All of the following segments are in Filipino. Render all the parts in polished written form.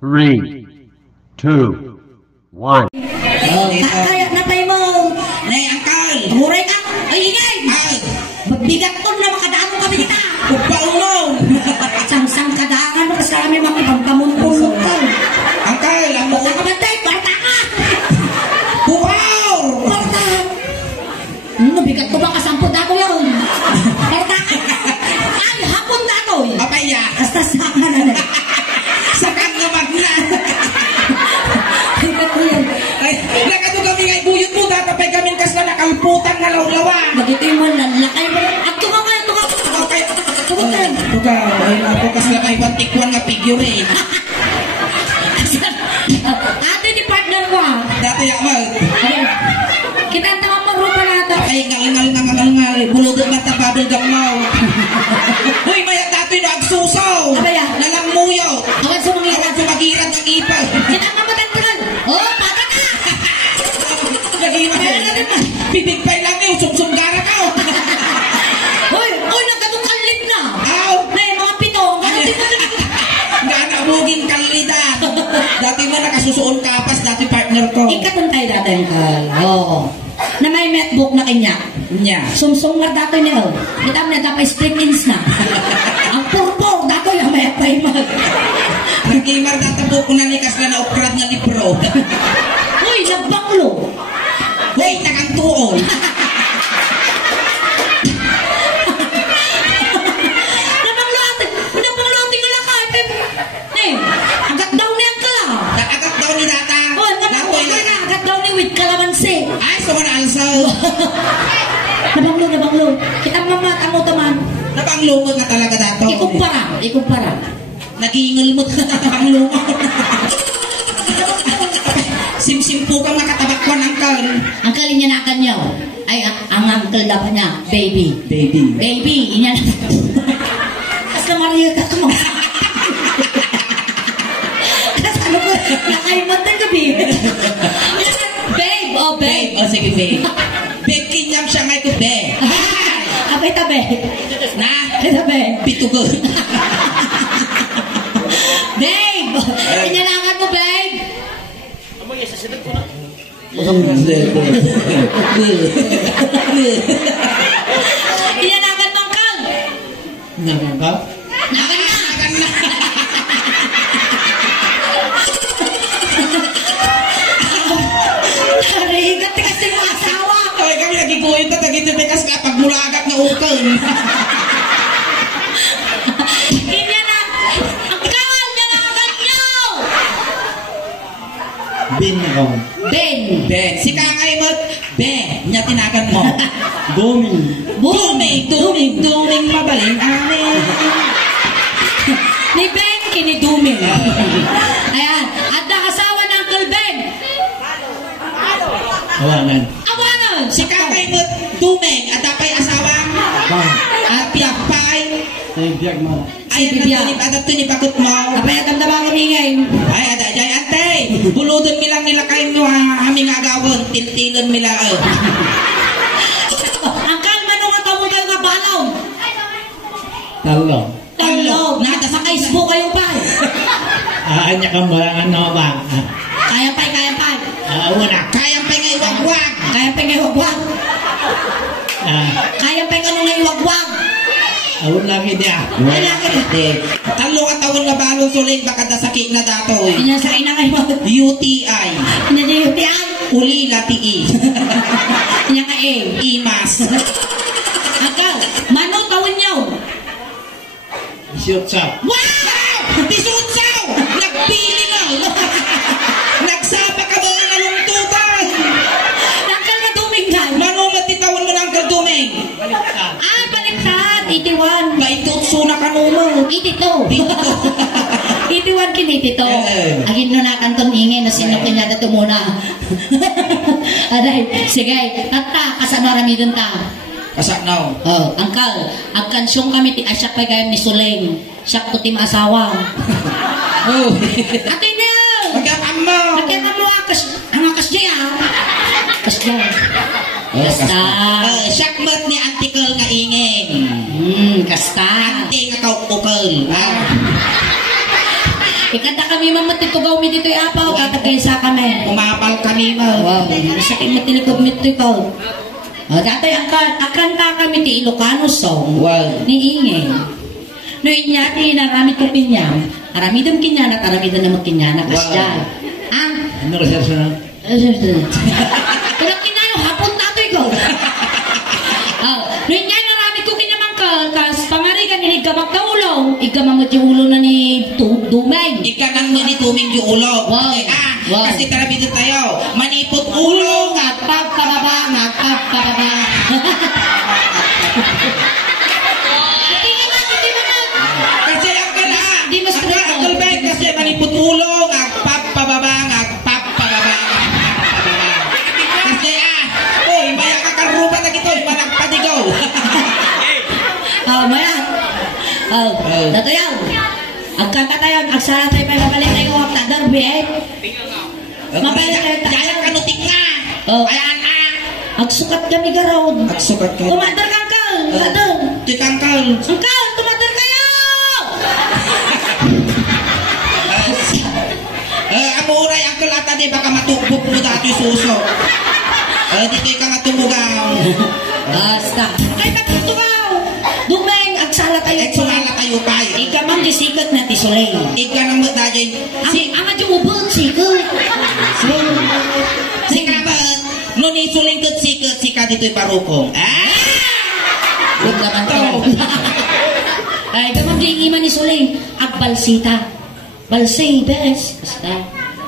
3, 2, 1. Kaya na tayo mo. Nay, angkal. Muray ka. Ay, ingay. Magbigat to na makadaan kami kita. Upaw mo. Sang-sang kadaan mo kasi kami makipagkamuntulog ka. Angkal, ang Bata ka bantay, bata ka. Wow! Bata. Nabigat ko ba kasampot ako yun? Bata ka. Ay, hapon na ako. Papaya. Hasta saka na. Sakan naman na. Bigat ko yan. Ay, nakato kami ngay buyot mo. Tatapay kami kas na nakalputan na lawlawa. Bagito yung manlalakay mo. At tumaw kayo, tumaw. Okay. Tumaw. Tugaw. Ay, ako kas na may bantikwan nga figure eh. Ate ni partner mo ha. Dati yakmal. Kita ang tawang magrupa nato. Ay, ngal. Buludot mata babel gamaw. Uy, maya dati na agsusaw. Abaya. Nalanguyo. Awan sa mga Awan sumagiran ng ipal. kita ang mamatagtagal. Oh, pata ka. Nagiman na rin na. Bibig pa'y lang eh. Sumsumgara ka. Hoy, nagkatukalit na. Aw. Nay, mga pito. Gana muging kalidad. Dati mo nakasusuon kapas. Dati partner ko. Ikatuntay dati ang kal. Oo. Na may netbook na kanya. Nya. Sumsum nga dati niya. Kita mo na dapat split ins na. Ang purpur dati yung may mag. Nag-gamer databo ko na nikas na na-ukrad nga libro. Hoy, nagbaklo. Hoy, tagang-tuon. Nabanglo ate nga lang ka. Nay, agad daw niya ka. Nakagat daw ni data. Oh, nabanglo ka na. Agad daw ni with kalamansi. Ay, suma na alsaw. Nabanglo. Kita mama, ano taman. Napanglumot na talaga dato. Ikumpara. Nag-iingilmot na napanglumot. Simsimpo kang makatabakwan, angkal. Ang kalinya na kanyo. Ay, ang uncle dapat niya. Baby. Inya na. Kasi Maria ka mo. Kasi ano ko, nakaimot na gabi. Babe, oh babe. Oh, sige, babe. Babe, kinyam siya ngay ko, babe. Abay tabi. Na? Tabi. Pitugo. Babe! Inyalangan mo, babe! Inyalangan mo, Kang! Nakan ka? Nakan na! Harigat kasi mo asawa! Kaya kami nagiguhin ka, tagitibikas ka pagmulagat na ukal. Ben. Si Kangay mo, Ben. Nya tinagan mo. Duming, mabaling amin. Ni Ben, kini Duming. Ayan, at nakasawa ng Uncle Ben. Awanan. Si Kangay mo, Duming, at apay asawa. At piyakpay. Ay, adat to ni bakit mo. Kapaya damdamangan ingay. Ay, aday, ante. Buludon milang nila kayo mo, aming agawon. Tiltilon mila. Angkal, manong ang tamo kayo nga balaw? Talo. Nada sa Facebook kayo pa. Anya ka marangan na ba? Kaya pa. Una, kayang pa nga iwagwag. Kaya pa nga iwagwag. Awon lagi dia. Wala ka dito. Talo ka tawon nga balong suling baka dasakit na dato. Inya sa ina kayo. UTI. Inya na UTI. Ulila tii. Inya ka Imas. Angkal, mano tawon nyo? Shoot sa. Wow! Pisutsaw! Nagpili na! Nagsapa ka ba ng alungtutan? Angkal na Duming ka. Manunod titawon mo ng Uncle Duming. Ah, baliktad. 81. Baitutso na kanumo. 82. 81 kinitito. Agin no na kanton ingay na sino kinyada to muna. Aday, sige, tata, kasano rami dun ta. Kasak now. Oh, angkal, ang kansyong kami ti asyak pa gayam ni Suleng. Siyak to tim asawa. Oh. Ate niyo! Magkakamo. Magkakamo ang akas niya. Akas niya. Kasta. Syakmat ni antikal nga ingay. Kasta. Ante nga kaukukal. Ikanta kami mamatitugaw mi dito'y apaw, katagaysa kami. Umapal kami mo. Wow, sakit matinikog-mitikaw. Dato'y akanta kami ti Ilocano song. Wow. Ni Ingay. No inya, naramid ko kinyam. Aramidam kinyana, aramidam naman kinyana. Kasya. Ang? Ano ka siya? Kaya kinayo, hapon na ito ikaw. No inya, naramid ko kinyamang kas pangarigan, hindi ka magkaulaw. Ika mamot yung ulo na ni Dumeng. Ika nang ni Tuming yung ulo. Wow. Wow. Kasi karabito tayo. Manipot ulo. Ngagpagpababa, ngagpagpababa. Kasi ang kala. Di mas correct. Uncle Ben, kasi manipot ulo. Ngagpagpababa, ngagpagpababa. Kasi uy, maya kakaruba na gito. Managpadigaw. Maya. Dato yan. Ang kanta tayo, ang sara tayo pa mapalit tayo ang tadar, bihay. Mapalit tayo tayo. Kaya kanutik nga. Ayan na. Ang sukat kami garod. Agsukat ka. Tumatar kang kal. Dato. Tikangkal. Angkal, tumatar kayo! Amuray ang kalata di baka matubog mo dati suso. Dito ka nga tumugaw. Basta. Ay, katutugaw. Dumeng, agsala tayo. Sulala tayo kayo. Ika mang disikat na tisulay. Ika nang magdadyan. Ang adjubon, sikat. Sika ba? Nung isulingkot sikat, sika dito'y parukong. Huwag naman to. Ay, kamang diingiman ni Suling. Agbalsita. Balsay, bes. Basta.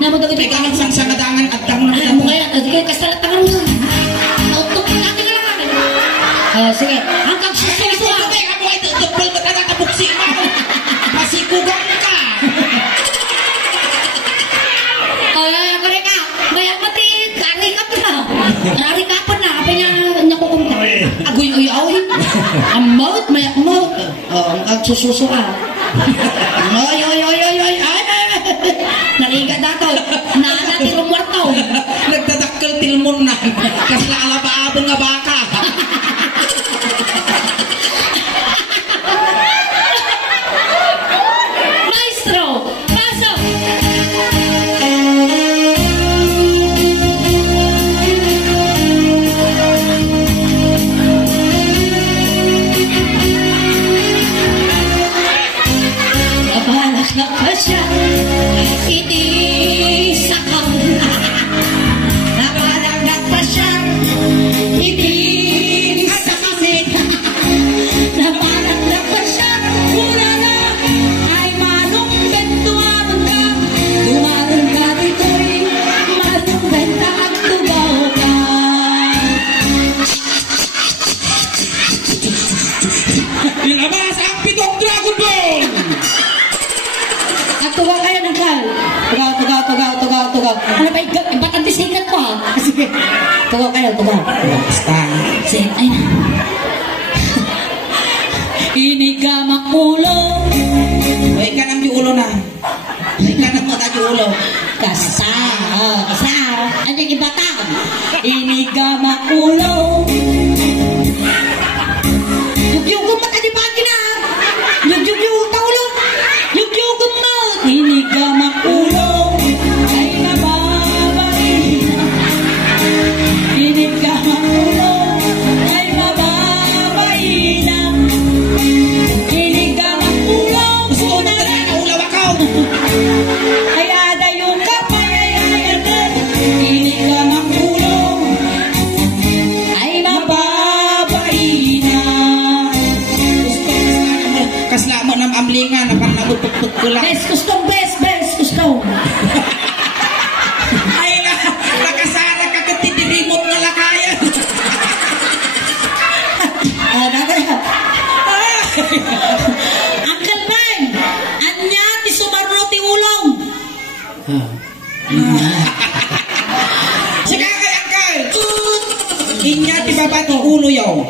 Naman daw ito. May kamang sangsangadangan at tangan. Ay, mo kaya. Ay, kastalatangan mo. Nautukin natin na lang. Sige. Hanggang sususo. Ay, amo ay tupol ka na kabuksi mo. Masikugang ka. Ay, kare ka. Maya mati. Kari ka pa na. Kari ka pa na. Apa niya nakukumta. Agoy-oy-oy. Ang maut, maya maut. Ang sususo ka. Oy. Naliga dato. Naanatin ang wartaw. Nagdadakkel tilmon na. Kasla alabaabon nga baka. Maestro, pasok! Nabalak na pa siya, itisakaw na. Nabalak na pa siya, itisakaw na. Nabalak na pa siya, wala na. Ay manong bentuan ka, tumaron ka dito'y manong benta at tubaw ka. Ilabas ang pitong Dragon Ball! At tugaw kayo ng kal. Tugaw. Ano ba, ba't ang disikat ko ha? Sige, tugaw kayo. Basta. Sige, ay na. Inigamak ulo. Ay ka nang di ulo na. Ay ka nang mata di ulo. Kasa. Ano yung ibatang? Inigamak ulo. Yugyugong mata di bagi na. Yugyugong taulo. Yugyugong maut. Inigamak ulo. Ay nababay. Inigamak ulo. Ay mababay na. Inigamak ulo. Gusto na ka na ulaw ako. Ay ada yung kapay. Inigamak ulo. Ay mababay na. Gusto na kasla mo ng amlingan na pang nabutut ko lang. Bes, gusto. Ay na, nakasara ka katidirimot na lakayan. Dapat. Uncle Ben, anya ti sumarno ti ulong. Sige kay Uncle. Inya ti baba to ulo yaw.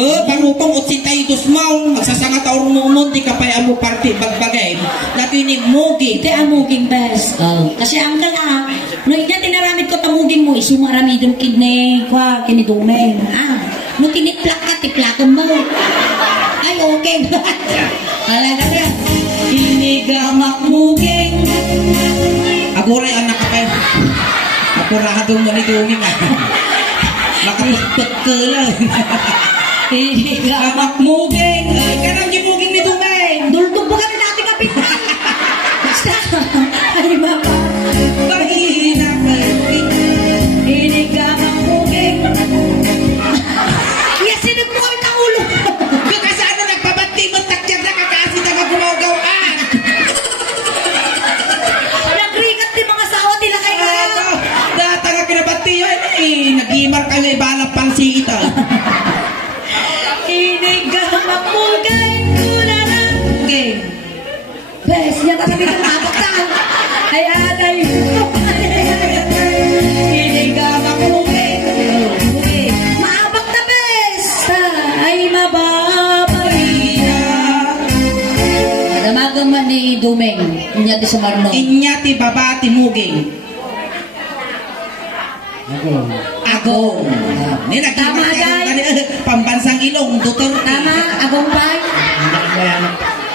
Pangupong utsintay dusmaw. Magsasanga taon mo di ka pa amo party bagbagay. Natinig mugi. Iti amuging bes. Kasi uncle no inya tinaramid ko tamuging mo isumaramidong kidney kwa kinidumeng. No tiniplak ka tiplakan mo. Ay, okay. Alaga na. Inigamak muging. Aguray anak ka kayo. Apuradong mo ni Duming ah. Makapagpag ka lang. Inigamak Muging. Ay, karang yung muging ni Duming. Dultog ba kami natin kapitan? Basta. Ay, baka. Bahina ka. Inigamak muging. Yes, sinag mo kami ng ulo. Kasano nagpabati mo takyag na kakasi na kagumagaw ah. Nagrigat din mga sawa nila kayo. Data nga kinabati yan eh. Nag-imar kayo ibalap pang si ito. Inigamak muging. Kunalang. Okay. Bes, yan ka kami ng mabaktan. Ay, atay. Inigamak muging. Maabak na bes. Ay, mababalina. Adamagan man ni Dumeng. Inya ti Sumarno. Inyati babati muging. Agong. Ni Tama, Day. Pambansang Ilong, Duterte. Tama, agong bay.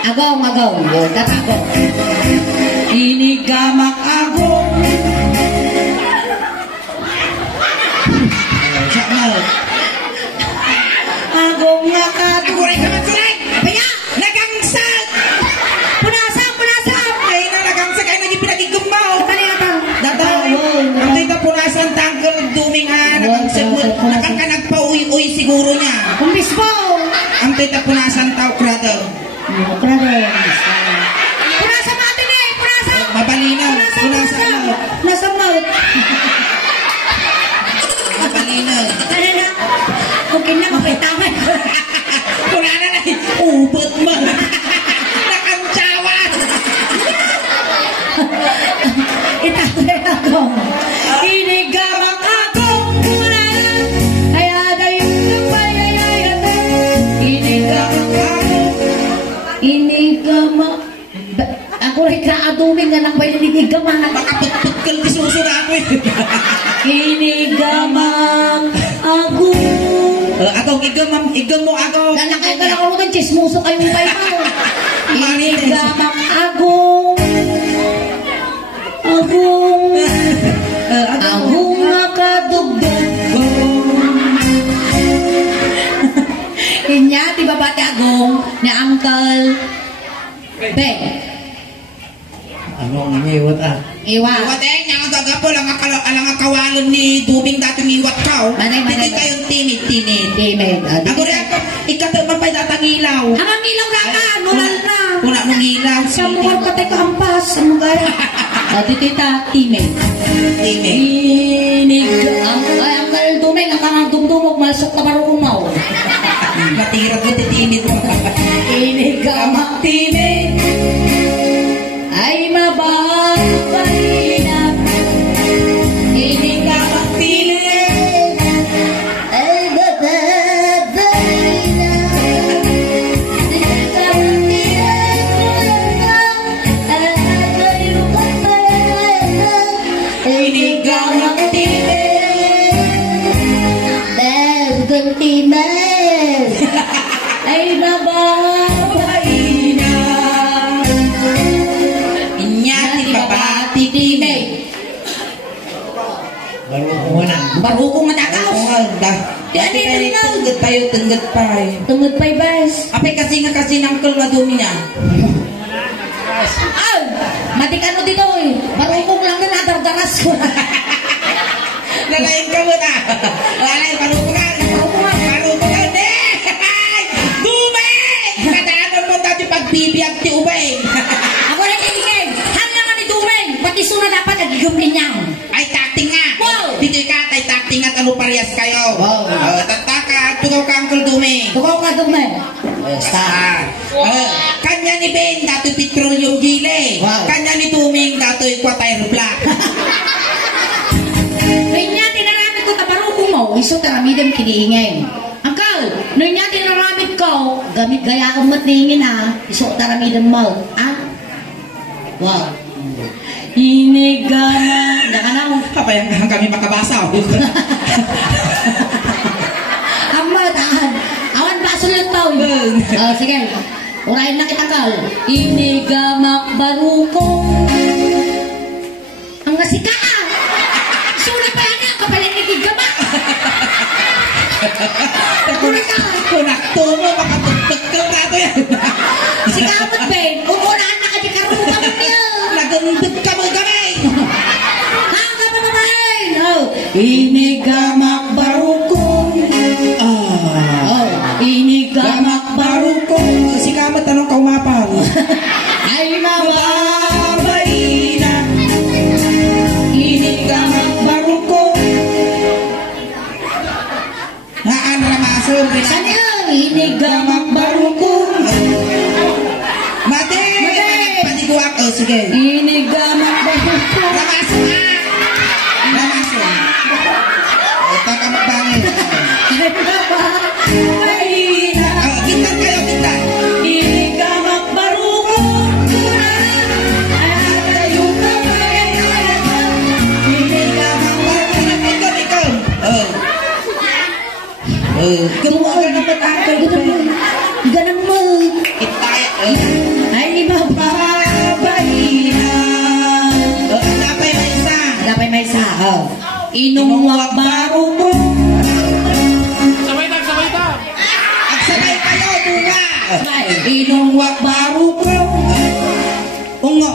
Agong. Yun, tatagong. Inigamak agong. Agong nga ka. Aguray ka magsuray. Paya! Nagangsag. Punasan! Ay na nagangsag ay naging pinagigum mo. Kaliatan. Datay. Ang ito punasan tanggal Duming ha. Nagangsag mo. Nakakanag pa uy siguro niya. Kumbis po! Ang ito punasan tao krado. Punasan natin eh! Punasan! Mabalinaw. Punasan mo. Nasa mouth. Mabalinaw. Ano na? Okay na, mapaitangan. Punana na ubot mo. Nakantsawan. Itatay ako. Inigamak ako. Punasan. Ay, aday yung kapayayayat. Inigamak ako. Inigamak. Ako rin kaaduming nga nang may inigamak. Makapagpagkal di susura ako eh. Inigamak ako. Agong, igam mo agong. Nanakay ka lang ako ng chismoso kayong bay mo. Inigamak ako. Agong makadugdog ko. Inya, di ba bati agong ni Uncle Ben? Anong iniwat ah? Iwa. Iwat eh, niya ang tagapo lang kawalan ni Duming dating iwat ka. Manay. Hindi kayong tinit. Di may Ako rin ako, ikato man pa'y datangilaw. Hangang ilaw na ka, nulal na. Kuna nung ilaw. Sa mukha ka tayo kahampas, sa mukha. Tita, timing. Timing. Ang kalduming, ang kakagdumdumog, malasok na marumaw. Matira ko titinit mo. Inigamak timing. Ay mababalina. Inigamak timing. Ay mababalina. Inigamak timing. Inigamak timing. Ay mababalina. Inyati babati Timing. Baru ko matakaw. Dati tayo tenggat payo. Tungod pa'y bas. Apay kasi ng na Dumi niya. Ay! Matikano dito eh. Marunong lang na nadardaras ko. Lalayin ka mo na. Lalayin, parupungan. Parupungan. Dumi! Kadaanan mo dati pagbibiyag ti Ubay. Ako na iingay. Hanggang nga ni Dumeng. Pati suna dapat nagigumlin niya. Ay, takting nga. Wow! Dito ka, tay takting nga talo parehas kayo. Wow. Tataka, tugaw ka Uncle Dumi. Tukaw ka Dumeng. Kanya ni Ben, dato'y petroleum gile. Wow. Kanya ni Duming, dato'y kwatayro black. Kanya tinaramit ko tabarukong mo. Iso taramidam kiniingay. Angkal, nung niya tinaramit ko, gamit gaya kang matningin ha. Iso taramidam mo. Ah? Wow. Inigana. Nakanaw. Kapayang kami makabasa. Ang matahan. Awan ba sulit to? Boy. Sige. Urahin na kita kal. Inigamak baruko. Ang nasika. Sulit pa yan ang kapalit ni Gigamak. Kunak tungo, makatugtog ka ito yan. Sikamot, Ben. Umulaan na ka di karuta mo niya. Nagundog ka mo kami. Hanggang pa naman. Inigamak baruko. Inigamak baruko. Si Kamat, tanong ka umapang. Ay mababay na. Inigamak baruko. Haan ramasol. Kanyang inigamak baruko. Mati! Paniguak. Sige. Inigamak baruko. Ramasol na. Ramasol. Ito ka magbangin. Ay mababay na. Gintan kayo, gintan. Inigamak baruko. Ay yung kamay. Inigamak baruko. Ikaw. Gumawa ka naman akal. Ganun mo. Itaya. Ay mababay na. Napay may isa. Dapat may isa. Inungwak baruko. Agsabay kayo, bunga. Inungwak baruko. Ungo.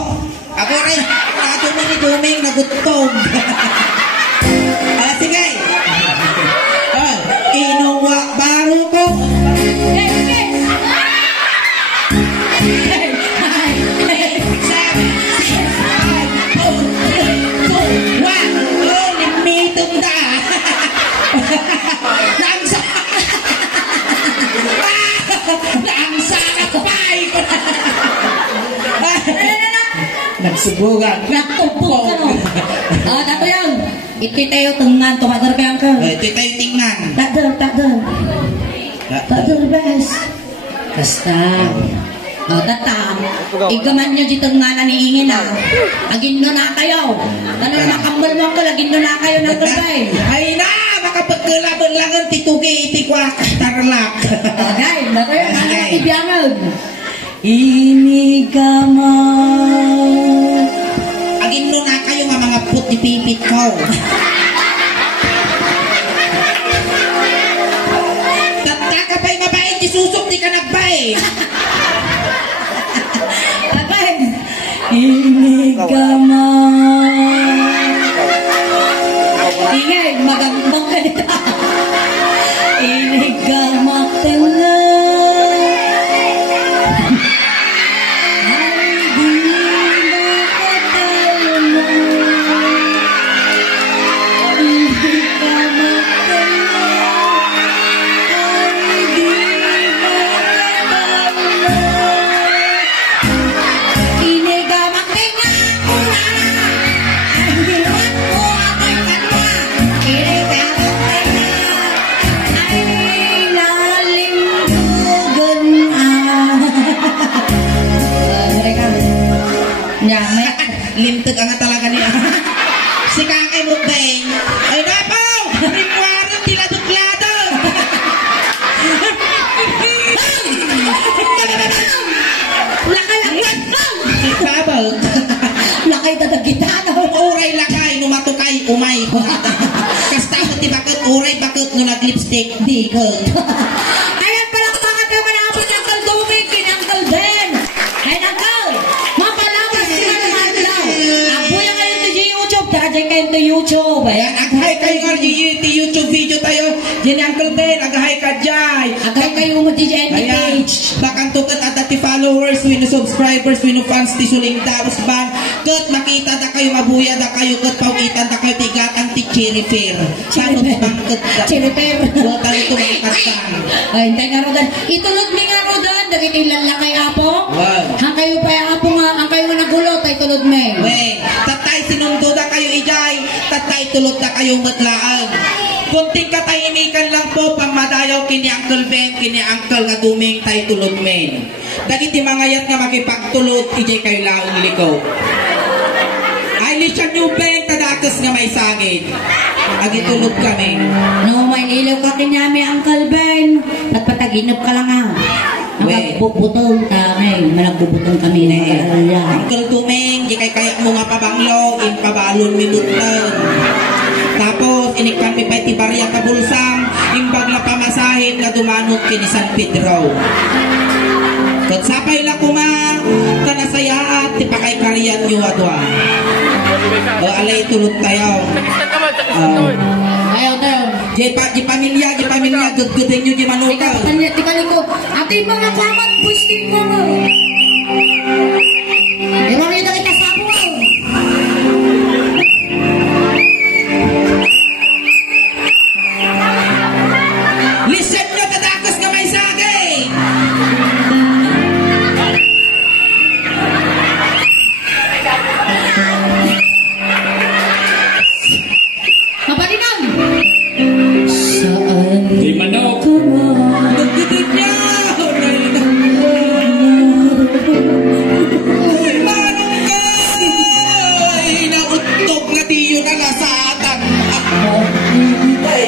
Ako rin. Ato mo ni Duming nagutog. Sige. Inuwak baru ko. Nagsubugan. Nagtupok ka no. Dato yan. Iti tayo tungan. Tumadar kayang ka. Ito tayo tingnan. Takdar. Takdar bes. Basta. Tatam. Igaman nyo di tunganan ni Ingin na. Agin nyo na kayo. Tanong makambal mo ko. Agin nyo na kayo ng kalbay. Ay na! Makapagkalaban lang ang titugi. Itikwa. Tarlak. Okay. Dato yan. Ano ang ibiyangan? Inigaman. Agin mo na kayo nga mga puti-pipit ko. Tata ka pa'y mabait, isusok di ka nagbay. Abay. Inigaman. Ingay, magandang ka nito. Inigamak tanga. Lintag ang talaga niya. Si Kakay Mukbang. Ay napaw! Rimwaro, tiladuklado! Lakay ang gatang! Sabaw. Lakay tatagitan! Uray lakay, numatukay, umay. Kasta mo ti bakit, uray bakit, no nag-lipstick, di ko. Ayan pala mga kamanapos ng Kalduming, kinangkal din! Ay nangkal! Mapalawas sila naman lang! Ako yung ngayon to YouTube, tarajay kayo to YouTube! Ayan, aghay kayo nga di YouTube video tayo. Yan Uncle Ben, aghay ka dyan. Agay kayo mo di dyan ni Ayan, page! bakang tukat at ti followers, wino subscribers, wino fans, ti suling daros bang, kat makita da kayo mabuya da kayo, kat pawitan da kayo tigat ang ti cherry fair. Paano bang kat da? Cherry fair. Wata ito mga kartang. Ay, hintay nga rodan. Itulog mi nga rodan, dagitilan lang kay Apo. Wow. Ang kayo pa Apo nga, ang kayo nga nagulot ay tulod mi. Wey, tatay sinundo da kayo ijay, tatay tulog da kayo matlaan. Kunting katahimikan lang po pang madayaw kini Uncle Ben, kini Uncle nga Duming tay tulog men. Dagiti mga yat nga makipagtulog, ijay kayo laong liko. Ay ni siya new Ben, tadakas nga may sangit. Agitulog kami. No, may lilaw ka kinyami Uncle Ben. At patag ginap ka lang ah. We. Nagpuputong kami, nagpuputong kami na Uncle Tumeng, di kay kaya mo nga pabanglo, impabalon mi mutan. Tapos, inikpan mi pa'y tibarya kabulsang, imbagla pamasahin na dumanong kini San Pedro. Kat sapay la kuma, kanasayaat, ti pakay karyan nyo adwa. Alay tulot tayo. Ayaw tayo. Di pamilya, gudgudin nyo di manukaw. Di ko, ati mga kamat, puistin mo mo. Eh, mamaya na kita sa ako mo. Listen nyo, tatakas ka may sagay! Kapalinan! Saan Di manok. ka ba? Gudgudin nyo! Ay, nautok nga diyo na lasatan. Ay,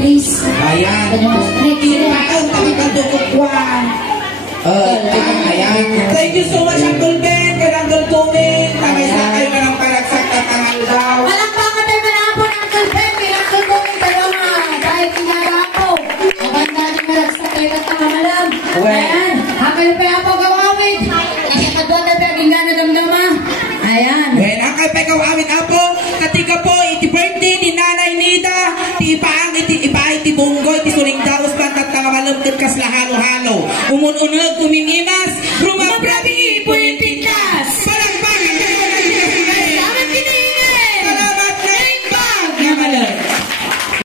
please. ayan. Kanya mas Ipaon kami kadukot kwa. Ayan. Thank you so much, Uncle Ben. Kay Uncle Tuming. Tamay sa kayo ka ng paragsak at tangal daw. Palakpakan tayo na po ng kalben. Pinaksul ko ng talama. Dahil kinala ako. Maganda din malagsak kayo at kamamalam. Ayan. Hakal pa ako gawawit. Kasi kadwa na paging gana damdama. Ayan. Well, ang kapagaw awit apo, katika po, iti birthday ni Nanay Nida, ti ipaang, iti bunggoy, ti suling daos, pantat na mamalagkit kas lahalo-halo. Umununag, kumingimas,